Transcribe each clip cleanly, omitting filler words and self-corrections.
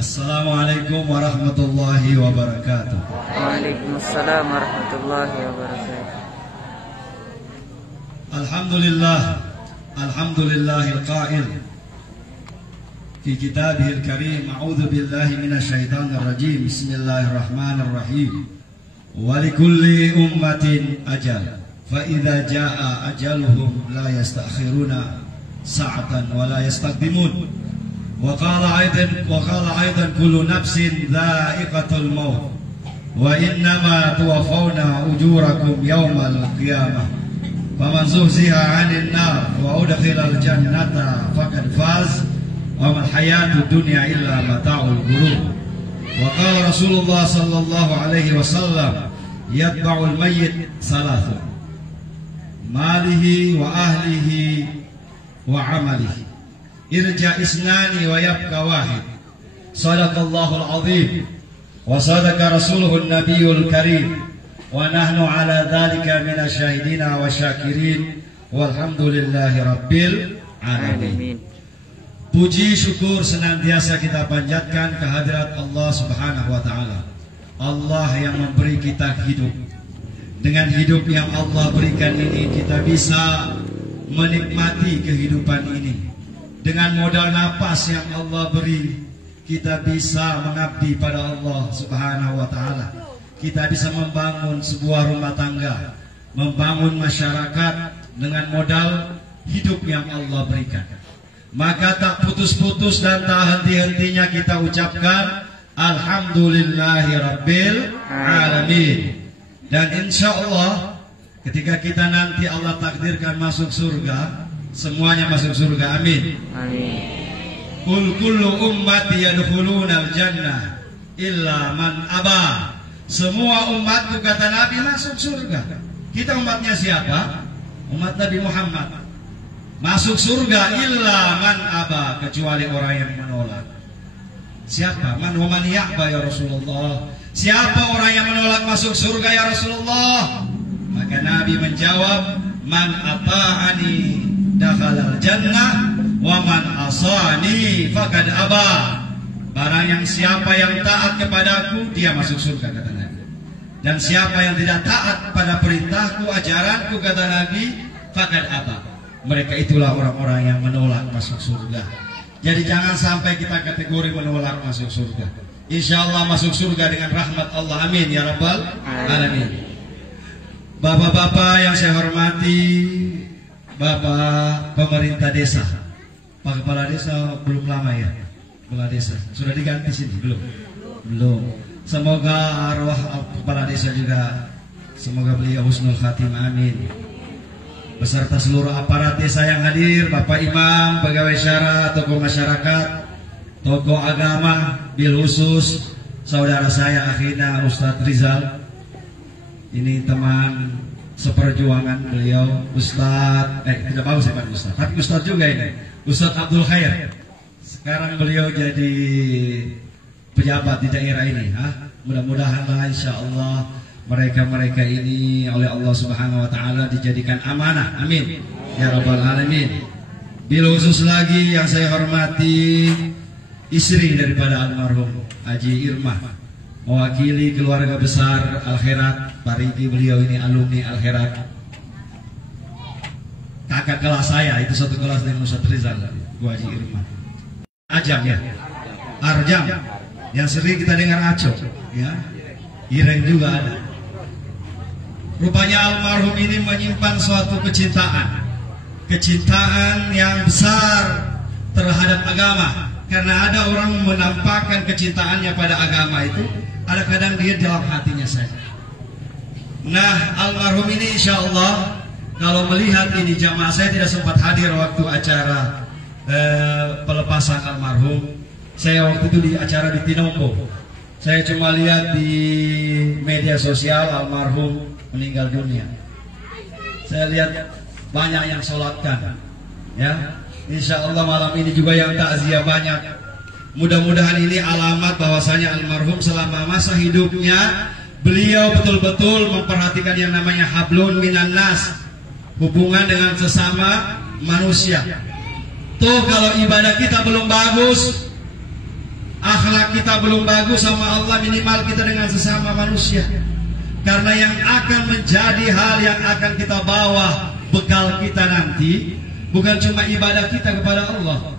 Assalamualaikum warahmatullahi wabarakatuh. Waalaikumsalam warahmatullahi wabarakatuh. Alhamdulillahil qa'il fi kitabihil karim, a'udzu billahi minasyaitonir rajim. Bismillahirrahmanirrahim. Wa likulli ummatin ajal, fa idza jaa ajaluhum la yastakhiruna sa'atan wa la yastaqdimun. Wa qala aidan kullu nafsin dha'iqatul maut wa innama tuwaffawna ujurakum yawmal qiyamah. Faman zuhziha 'anil nar wa udkhilal jannata faqad faz wa mal hayatud dunya illa mata'ul ghurur. Wa qala Rasulullah sallallahu alaihi wasallam yatba'ul mayyit salasun, malihi wa ahlihi wa 'amalihi. Irja isnani wa yabqa wahid. Sadaqallahul azim wa sadaqa rasuluhun nabiyul karim. Wa nahnu ala dhalika minasyahidina wa syakirin. Walhamdulillahi rabbil alamin. Puji syukur senantiasa kita panjatkan kehadirat Allah subhanahu wa ta'ala. Allah yang memberi kita hidup. Dengan hidup yang Allah berikan ini, kita bisa menikmati kehidupan ini. Dengan modal napas yang Allah beri, kita bisa mengabdi pada Allah subhanahu wa ta'ala. Kita bisa membangun sebuah rumah tangga, membangun masyarakat dengan modal hidup yang Allah berikan. Maka tak putus-putus dan tak henti-hentinya kita ucapkan Alhamdulillahi Rabbil Alamin. Dan insya Allah ketika kita nanti Allah takdirkan masuk surga, semuanya masuk surga, amin. Amin. Qul kullu ummati yadkhulunal jannah illa man aba. Semua umatku, kata Nabi, masuk surga. Kita umatnya siapa? Umat Nabi Muhammad. Masuk surga illa man aba, kecuali orang yang menolak. Siapa? Man wa man ya'ba ya Rasulullah. Siapa orang yang menolak masuk surga ya Rasulullah? Maka Nabi menjawab, man ata'ani dakhalal jannah wa man asani faqad aba. Barang yang siapa yang taat kepadaku, dia masuk surga, kata Nabi. Dan siapa yang tidak taat pada perintahku, ajaranku, kata Nabi, faqad aba. Mereka itulah orang-orang yang menolak masuk surga. Jadi jangan sampai kita kategori menolak masuk surga. Insya Allah masuk surga dengan rahmat Allah, amin ya rabbal alamin. Bapak-bapak yang saya hormati, Bapak pemerintah desa, Pak Kepala Desa belum lama ya, Kepala Desa sudah diganti sini belum? Belum. Semoga arwah Kepala Desa juga, semoga beliau husnul khatimah, amin. Beserta seluruh aparat desa yang hadir, Bapak Imam, pegawai syara, tokoh masyarakat, tokoh agama, bil khusus saudara saya akhina Ustadz Rizal. Ini teman seperjuangan beliau, Ustadz, tidak bagus ya Pak Ustadz, tapi Ustadz juga ini, Ustadz Abdul Khair. Sekarang beliau jadi pejabat di daerah ini. Mudah-mudahan insya Allah mereka ini oleh Allah subhanahu wa ta'ala dijadikan amanah, amin ya rabbal alamin. Bil khusus lagi yang saya hormati istri daripada almarhum Haji Irmah, mewakili keluarga besar Al-Khairat Parigi. Beliau ini alumni Al-Khairat, kakak kelas saya, itu satu kelas dengan Ustadz Rizal, Bu Haji Irmah. Ajam ya, Arjam, yang sering kita dengar Aco ya, Ireng juga ada. Rupanya almarhum ini menyimpan suatu kecintaan yang besar terhadap agama. Karena ada orang menampakkan kecintaannya pada agama itu, ada kadang dia dalam hatinya saja. Nah, almarhum ini insya Allah, kalau melihat ini jamaah, saya tidak sempat hadir waktu acara pelepasan almarhum. Saya waktu itu di acara di Tinombo. Saya cuma lihat di media sosial almarhum meninggal dunia. Saya lihat banyak yang sholatkan, ya. Insya Allah malam ini juga yang takziah banyak. Mudah-mudahan ini alamat bahwasanya almarhum selama masa hidupnya beliau betul-betul memperhatikan yang namanya hablun minan nas, hubungan dengan sesama manusia. Tuh kalau ibadah kita belum bagus, akhlak kita belum bagus sama Allah, minimal kita dengan sesama manusia. Karena yang akan menjadi hal yang akan kita bawa bekal kita nanti bukan cuma ibadah kita kepada Allah,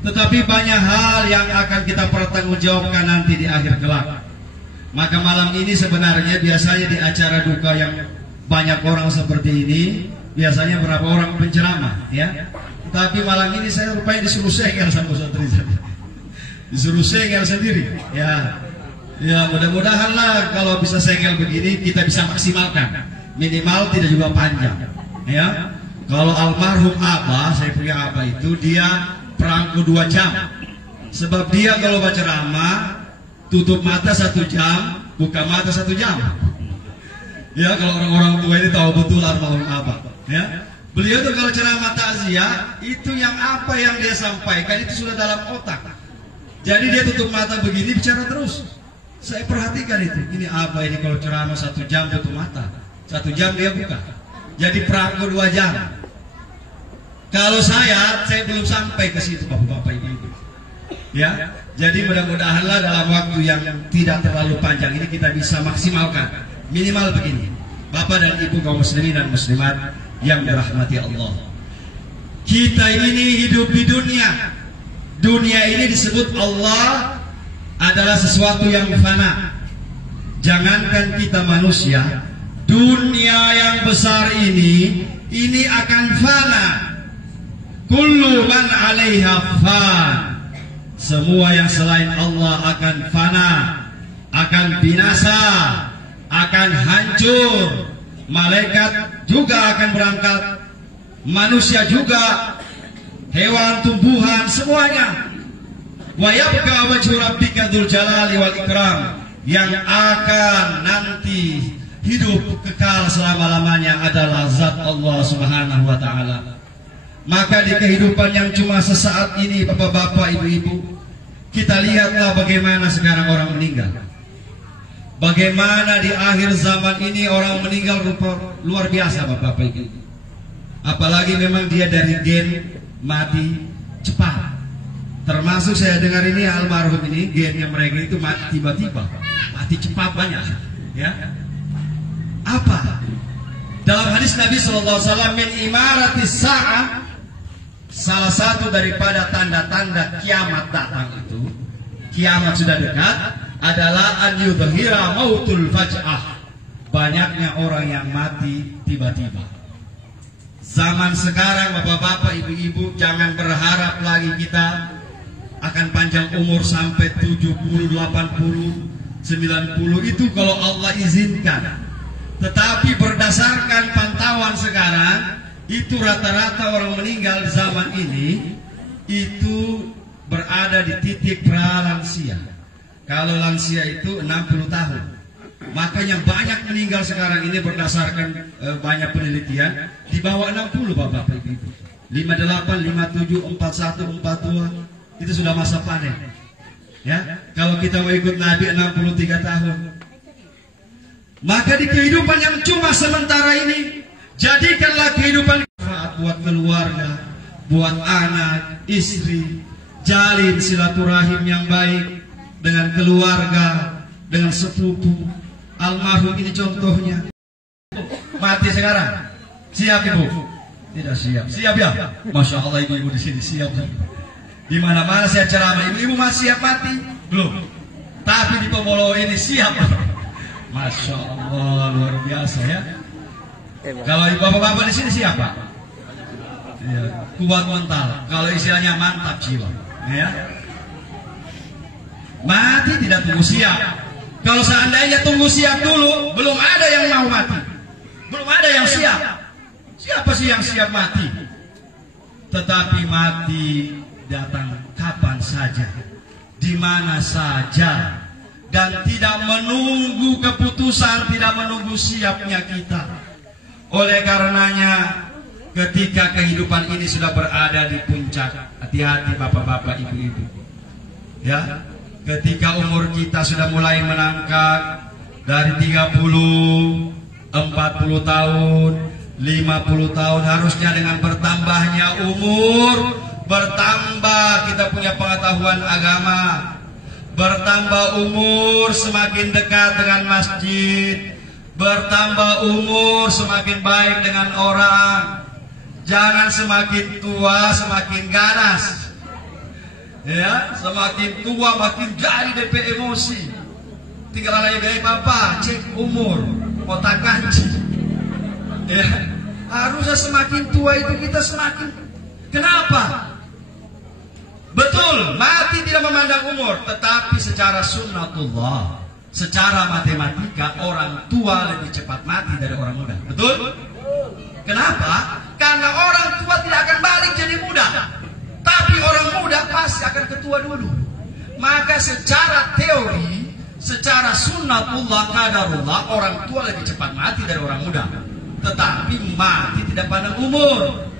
tetapi banyak hal yang akan kita pertanggungjawabkan nanti di akhir kelak. Maka malam ini sebenarnya biasanya di acara duka yang banyak orang seperti ini, biasanya berapa orang penceramah, ya. Tapi malam ini saya rupanya disuruh segel sama Ustaz Rizal. Disuruh segel sendiri, ya. Ya mudah-mudahan lah kalau bisa segel begini kita bisa maksimalkan. Minimal tidak juga panjang, ya. Kalau almarhum Abah, saya punya Abah itu dia perangku 2 jam. Sebab dia kalau baca ceramah tutup mata 1 jam, buka mata 1 jam. Ya, kalau orang-orang tua ini tahu betul almarhum Abah, ya. Beliau tuh kalau ceramah takziah itu yang apa yang dia sampaikan itu sudah dalam otak. Jadi dia tutup mata begini bicara terus. Saya perhatikan itu. Ini apa ini kalau ceramah 1 jam tutup mata, 1 jam dia buka. Jadi perangko 2 jam. Kalau saya belum sampai ke situ bapak-bapak ibu-ibu. Ya, jadi mudah-mudahanlah dalam waktu yang tidak terlalu panjang ini kita bisa maksimalkan. Minimal begini, bapak dan ibu kaum muslimin dan muslimat yang dirahmati Allah. Kita ini hidup di dunia. Dunia ini disebut Allah adalah sesuatu yang fana. Jangankan kita manusia, dunia yang besar ini akan fana. Kullu man 'alaiha fan. Semua yang selain Allah akan fana, akan binasa, akan hancur. Malaikat juga akan berangkat, manusia juga, hewan, tumbuhan, semuanya. Wa yabqa wajhu rabbika dzul jalali wal ikram. Yang akan nanti hidup kekal selama-lamanya adalah zat Allah Subhanahu wa taala. Maka di kehidupan yang cuma sesaat ini bapak-bapak, ibu-ibu, kita lihatlah bagaimana sekarang orang meninggal. Bagaimana di akhir zaman ini orang meninggal luar biasa bapak-bapak, ibu-ibu. Apalagi memang dia dari gen mati cepat. Termasuk saya dengar ini almarhum ini gennya mereka itu mati tiba-tiba, mati cepat banyak, ya. Apa? Dalam hadis Nabi SAW, min imaratis sa'ah, salah satu daripada tanda-tanda kiamat datang itu, kiamat sudah dekat, adalah an yudhhira mautul faj'ah. Banyaknya orang yang mati tiba-tiba. Zaman sekarang bapak-bapak, ibu-ibu, jangan berharap lagi kita akan panjang umur sampai 70, 80, 90 itu kalau Allah izinkan. Tetapi berdasarkan pantauan sekarang, itu rata-rata orang meninggal di zaman ini itu berada di titik pralansia. Kalau lansia itu 60 tahun. Makanya banyak meninggal sekarang ini berdasarkan banyak penelitian di bawah 60 bapak ibu. 58, 57, 41, 42 itu sudah masa panen. Ya, kalau kita mau ikut Nabi 63 tahun. Maka di kehidupan yang cuma sementara ini, jadikanlah kehidupan buat keluarga, buat anak, istri, jalin silaturahim yang baik dengan keluarga, dengan sepupu. Almarhum ini contohnya. Mati sekarang. Siap ibu? Tidak siap. Siap ya? Masya Allah ibu-ibu di sini siap. Di mana-mana saya ceramah, ibu-ibu masih siap mati? Belum. Tapi di Tomolo ini siap. Masya Allah luar biasa ya. Kalau bapak-bapak di sini siapa? Ya, kuat mental. Kalau istilahnya mantap jiwa. Ya. Mati tidak tunggu siap. Kalau seandainya tunggu siap dulu, belum ada yang mau mati. Belum ada yang siap. Siapa sih yang siap mati? Tetapi mati datang kapan saja, di mana saja, dan tidak menunggu keputusan, tidak menunggu siapnya kita. Oleh karenanya, ketika kehidupan ini sudah berada di puncak, hati-hati bapak-bapak, ibu-ibu. Ya, ketika umur kita sudah mulai menangkak dari 30, 40 tahun, 50 tahun, harusnya dengan bertambahnya umur, bertambah kita punya pengetahuan agama, Bertambah umur semakin dekat dengan masjid. Bertambah umur semakin baik dengan orang. Jangan semakin tua semakin ganas. Ya, semakin tua makin jadi DP emosi. Tinggal ada gaya papa, cek umur, otak kanci. Ya, harusnya semakin tua itu kita semakin. Kenapa? Betul, mati tidak memandang umur, tetapi secara sunnatullah, secara matematika orang tua lebih cepat mati dari orang muda. Betul? Kenapa? Karena orang tua tidak akan balik jadi muda, tapi orang muda pasti akan ketua dulu. Maka secara teori, secara sunnatullah qadarullah, orang tua lebih cepat mati dari orang muda. Tetapi mati tidak pandang umur.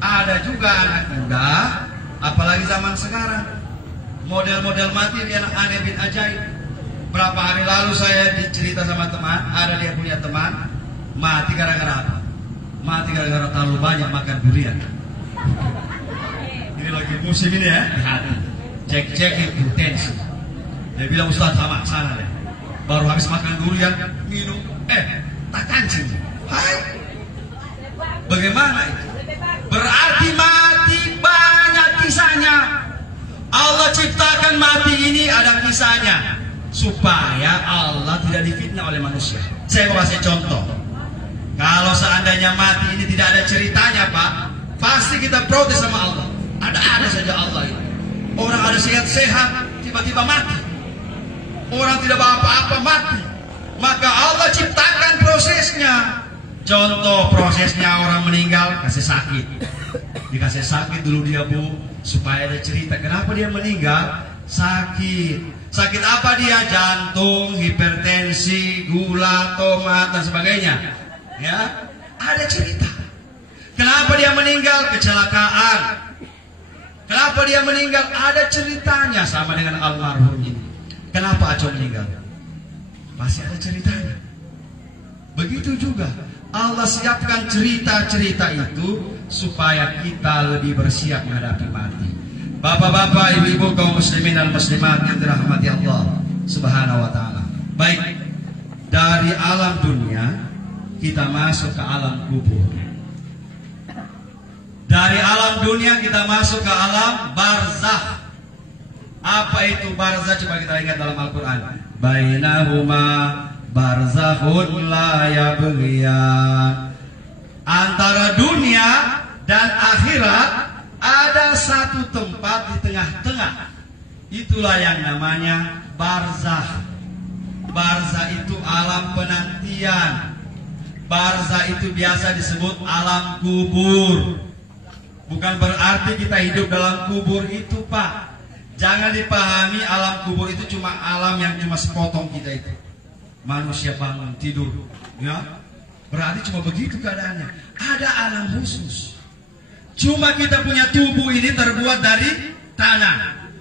Ada juga anak muda, apalagi zaman sekarang, model-model mati dia anak aneh bin ajaib. Berapa hari lalu saya dicerita sama teman, ada dia punya teman mati gara-gara apa? Mati gara-gara terlalu banyak makan durian. Ini lagi musim ini ya, hati. Cek-cek intensi. Dia bilang, Ustaz sama sana deh. Baru habis makan durian, minum, tak kancing. Hai, bagaimana itu? Berarti mati banyak kisahnya. Allah ciptakan mati ini ada kisahnya, supaya Allah tidak difitnah oleh manusia. Saya mau kasih contoh. Kalau seandainya mati ini tidak ada ceritanya Pak, pasti kita protes sama Allah. Ada saja Allah ini. Orang ada sehat-sehat, tiba-tiba mati. Orang tidak apa-apa mati. Maka Allah ciptakan prosesnya. Contoh prosesnya orang meninggal, kasih sakit. Dikasih sakit dulu dia Bu, supaya ada cerita kenapa dia meninggal. Sakit. Sakit apa dia? Jantung, hipertensi, gula, tomat dan sebagainya. Ya, ada cerita. Kenapa dia meninggal? Kecelakaan. Kenapa dia meninggal? Ada ceritanya, sama dengan almarhum ini. Kenapa Aco meninggal? Pasti ada ceritanya. Begitu juga Allah siapkan cerita-cerita itu supaya kita lebih bersiap menghadapi mati. Bapak-bapak, ibu-ibu, kaum muslimin dan muslimat yang dirahmati Allah Subhanahu wa taala. Baik, dari alam dunia kita masuk ke alam kubur. Dari alam dunia kita masuk ke alam barzakh. Apa itu barzakh? Coba kita ingat dalam Al-Quran. Bainahuma barzakhun la yabghiyan. Antara dunia dan akhirat ada satu tempat di tengah-tengah. Itulah yang namanya barzakh. Barzakh itu alam penantian. Barzakh itu biasa disebut alam kubur. Bukan berarti kita hidup dalam kubur itu Pak. Jangan dipahami alam kubur itu cuma alam yang cuma sepotong kita itu. Manusia bangun tidur, ya. Berarti cuma begitu keadaannya. Ada alam khusus. Cuma kita punya tubuh ini terbuat dari tanah,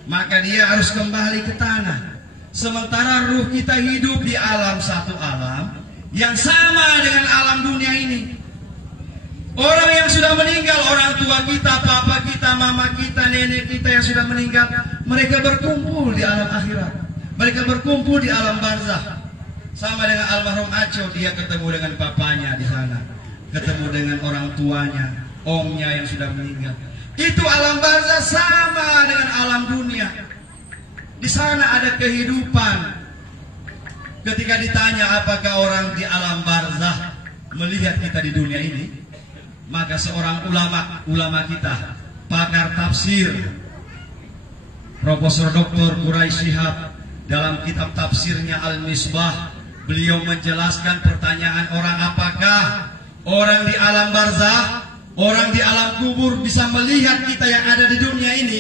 maka dia harus kembali ke tanah. Sementara ruh kita hidup di alam satu alam yang sama dengan alam dunia ini. Orang yang sudah meninggal, orang tua kita, papa kita, mama kita, nenek kita yang sudah meninggal, mereka berkumpul di alam akhirat. Mereka berkumpul di alam barzakh. Sama dengan almarhum Aco, dia ketemu dengan papanya di sana, ketemu dengan orang tuanya, omnya yang sudah meninggal. Itu alam barzakh sama dengan alam dunia. Di sana ada kehidupan. Ketika ditanya apakah orang di alam barzakh melihat kita di dunia ini, maka seorang ulama kita, pakar tafsir, Profesor Dr. Quraisy Shihab, dalam kitab tafsirnya Al-Misbah, beliau menjelaskan pertanyaan orang, apakah orang di alam barzakh, orang di alam kubur bisa melihat kita yang ada di dunia ini?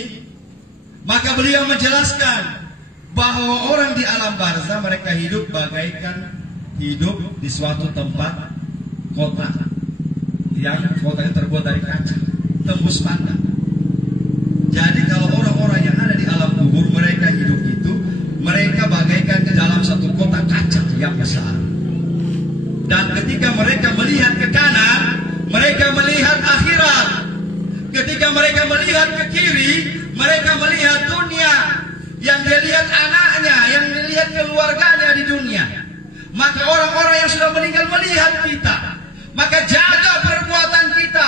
Maka beliau menjelaskan bahwa orang di alam barzakh mereka hidup bagaikan hidup di suatu tempat kota yang kotanya terbuat dari kaca, tembus pandang. Jadi kalau orang-orang yang ada di alam kubur mereka hidup itu, mereka bagaikan di dalam satu kota kaca yang besar. Dan ketika mereka melihat ke kanan, mereka melihat akhirat. Ketika mereka melihat ke kiri, mereka melihat dunia. yang dia lihat anaknya, yang dia lihat keluarganya di dunia. Maka orang-orang yang sudah meninggal melihat kita. Maka jaga perbuatan kita.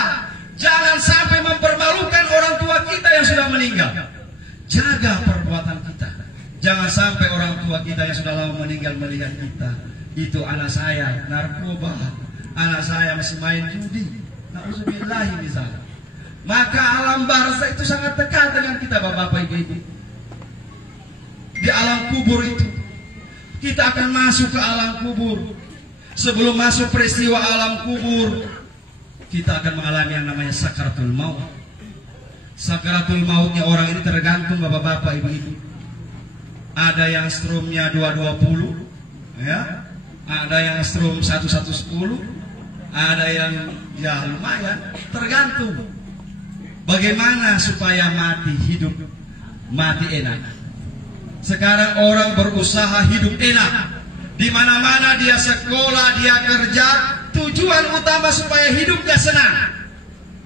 Jangan sampai mempermalukan orang tua kita yang sudah meninggal. Jaga perbuatan kita. Jangan sampai orang tua kita yang sudah lama meninggal melihat kita. Itu anak saya narkoba, anak saya masih main judi. Na'udzubillahi misalnya. Maka alam barzah itu sangat dekat dengan kita, bapak-bapak, ibu-ibu. Di alam kubur itu kita akan masuk ke alam kubur. Sebelum masuk peristiwa alam kubur, kita akan mengalami yang namanya sakaratul maut. Sakaratul mautnya orang ini tergantung, bapak-bapak, ibu-ibu. Ada yang strumnya 220, ya. Ada yang strum 1110, ada yang ya lumayan, tergantung. Bagaimana supaya mati hidup, mati enak. Sekarang orang berusaha hidup enak. Di mana-mana dia sekolah, dia kerja, tujuan utama supaya hidupnya senang.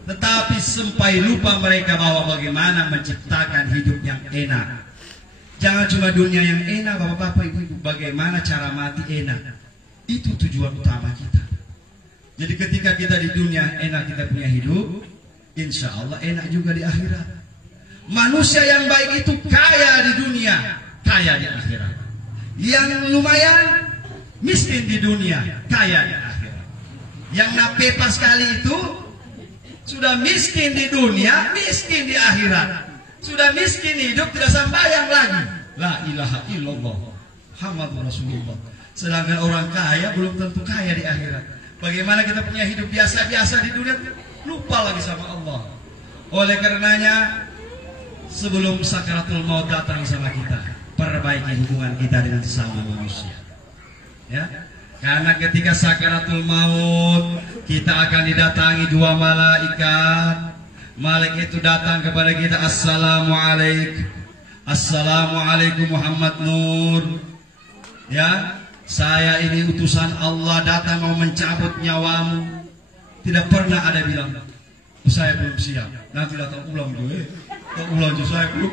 Tetapi sampai lupa mereka bahwa bagaimana menciptakan hidup yang enak. Jangan cuma dunia yang enak, bapak-bapak, ibu-ibu. Bagaimana cara mati enak. Itu tujuan utama kita. Jadi ketika kita di dunia enak, kita punya hidup, insya Allah enak juga di akhirat. Manusia yang baik itu kaya di dunia, kaya di akhirat. Yang lumayan miskin di dunia, kaya di akhirat. Yang napepa sekali itu sudah miskin di dunia, miskin di akhirat. Sudah miskin hidup, tidak sembahyang lagi. La ilaha illallah Muhammadur Rasulullah. Sedangkan orang kaya belum tentu kaya di akhirat. Bagaimana kita punya hidup biasa-biasa di dunia, lupa lagi sama Allah. Oleh karenanya, sebelum sakaratul maut datang sama kita, perbaiki hubungan kita dengan sesama manusia. Ya, karena ketika sakaratul maut, kita akan didatangi dua malaikat. Malaikat itu datang kepada kita, Assalamualaikum, Assalamualaikum Muhammad Nur. Ya, saya ini utusan Allah datang mau mencabut nyawamu. Tidak pernah ada bilang, saya belum siap, nanti datang ulang gue. Ulang saya belum,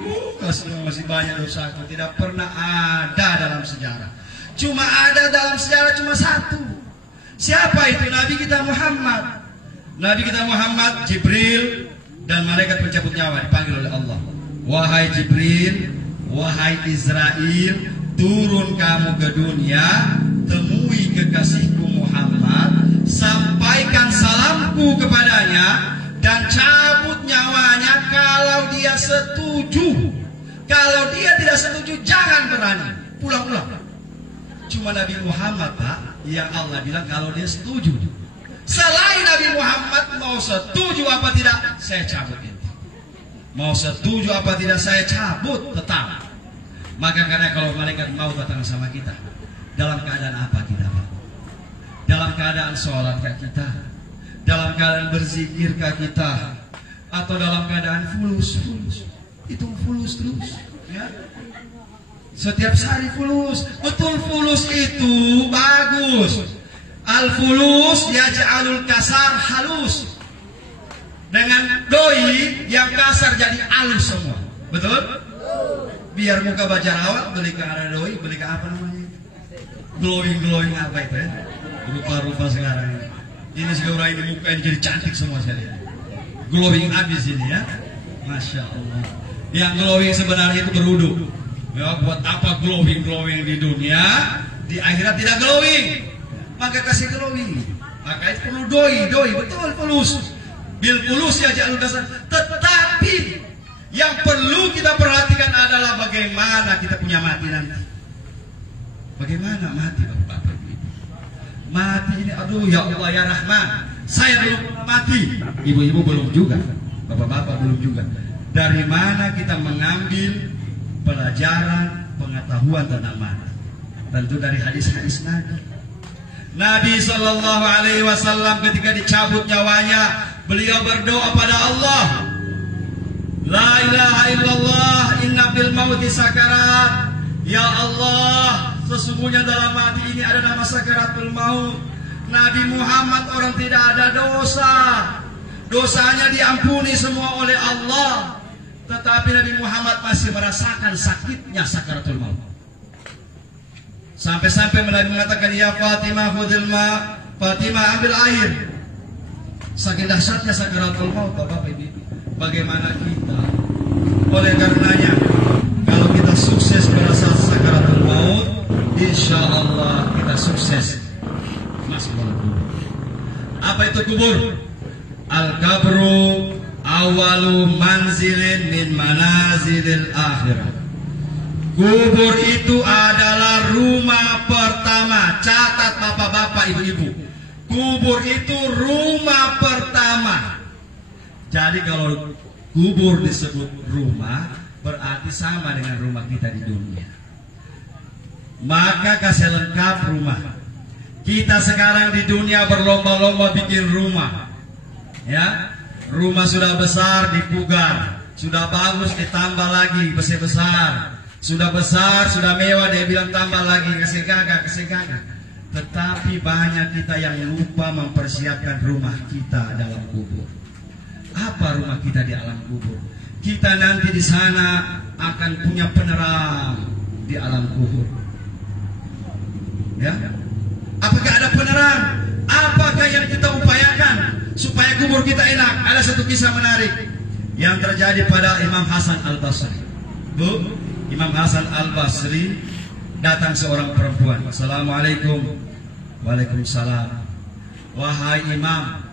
masih banyak dosa. Tidak pernah ada dalam sejarah. Cuma ada dalam sejarah cuma satu. Siapa itu? Nabi kita Muhammad. Nabi kita Muhammad, Jibril dan malaikat pencabut nyawa dipanggil oleh Allah. Wahai Jibril, wahai Israel, turun kamu ke dunia, temui kekasihku Muhammad, sampaikan salamku kepadanya, dan cabut nyawanya kalau dia setuju. Kalau dia tidak setuju, jangan berani. Pulang-pulang. Cuma Nabi Muhammad, Pak, yang Allah bilang kalau dia setuju. Selain Nabi Muhammad mau setuju apa tidak, saya cabut itu. Mau setuju apa tidak, saya cabut tetap. Maka karena kalau malaikat mau datang sama kita, dalam keadaan apa kita, Pak? Dalam keadaan sholatkah kita? Dalam keadaan berzikirkah kita? Atau dalam keadaan fulus? Itu fulus terus, ya. Setiap hari fulus. Betul, fulus itu bagus. Al-fulus yaj'alul kasar halus. Dengan doi yang kasar jadi halus semua. Betul? Biar muka baca rawat, beli ke arah doi, beli ke apa namanya? Glowing apa itu ya? Rupa-rupa sekarang. Ini sekarang ini muka ini jadi cantik semua sekali. Glowing abis ini ya. Masya Allah. Yang glowing sebenarnya itu berwudu. Ya, buat apa glowing di dunia, di akhirat tidak glowing. Maka kasih glowing. Maka itu perlu doi, betul, fulus. Bil fulus ya jalur dasar. Tetapi yang perlu kita perhatikan adalah bagaimana kita punya mati nanti. Bagaimana mati, Bapak-Bapak? Mati ini, aduh ya Allah ya Rahman, saya belum mati. Ibu-ibu belum juga, Bapak-Bapak belum juga. Dari mana kita mengambil pelajaran, pengetahuan tentang mati? Tentu dari hadis-hadis Nabi. Nabi Sallallahu Alaihi Wasallam ketika dicabut nyawanya, beliau berdoa pada Allah, La ilaha illallah, inna bil mauti sakarat. Ya Allah, sesungguhnya dalam mati ini ada nama sakaratul maut. Nabi Muhammad orang tidak ada dosa, dosanya diampuni semua oleh Allah. Tetapi Nabi Muhammad masih merasakan sakitnya sakaratul maut. Sampai-sampai Nabi mengatakan, ya Fatimah khudhil ma, Fatimah ambil air. Saking dahsyatnya sakaratul maut, Bapak Ibu. Bagaimana kita? Oleh karenanya, kalau kita sukses pada saat sakaratul maut, insya Allah kita sukses masuk dalam kubur. Apa itu kubur? Al-kabru awalu manzilin min manazilil akhirah. Kubur itu adalah rumah pertama. Catat bapak-bapak, ibu-ibu. Kubur itu rumah pertama. Jadi kalau kubur disebut rumah, berarti sama dengan rumah kita di dunia. Maka kasih lengkap rumah. Kita sekarang di dunia berlomba-lomba bikin rumah. Ya, rumah sudah besar dipugar, sudah bagus ditambah lagi besar. Sudah besar, sudah mewah, dia bilang tambah lagi, kasih gagah. Tetapi banyak kita yang lupa mempersiapkan rumah kita dalam kubur. Apa rumah kita di alam kubur? Kita nanti di sana akan punya penerang di alam kubur. Ya, apakah ada penerang? Apakah yang kita upayakan supaya kubur kita enak? Ada satu kisah menarik yang terjadi pada Imam Hasan Al-Basri. Bu, Imam Hasan Al-Basri datang seorang perempuan. Assalamualaikum. Waalaikumsalam. Wahai Imam,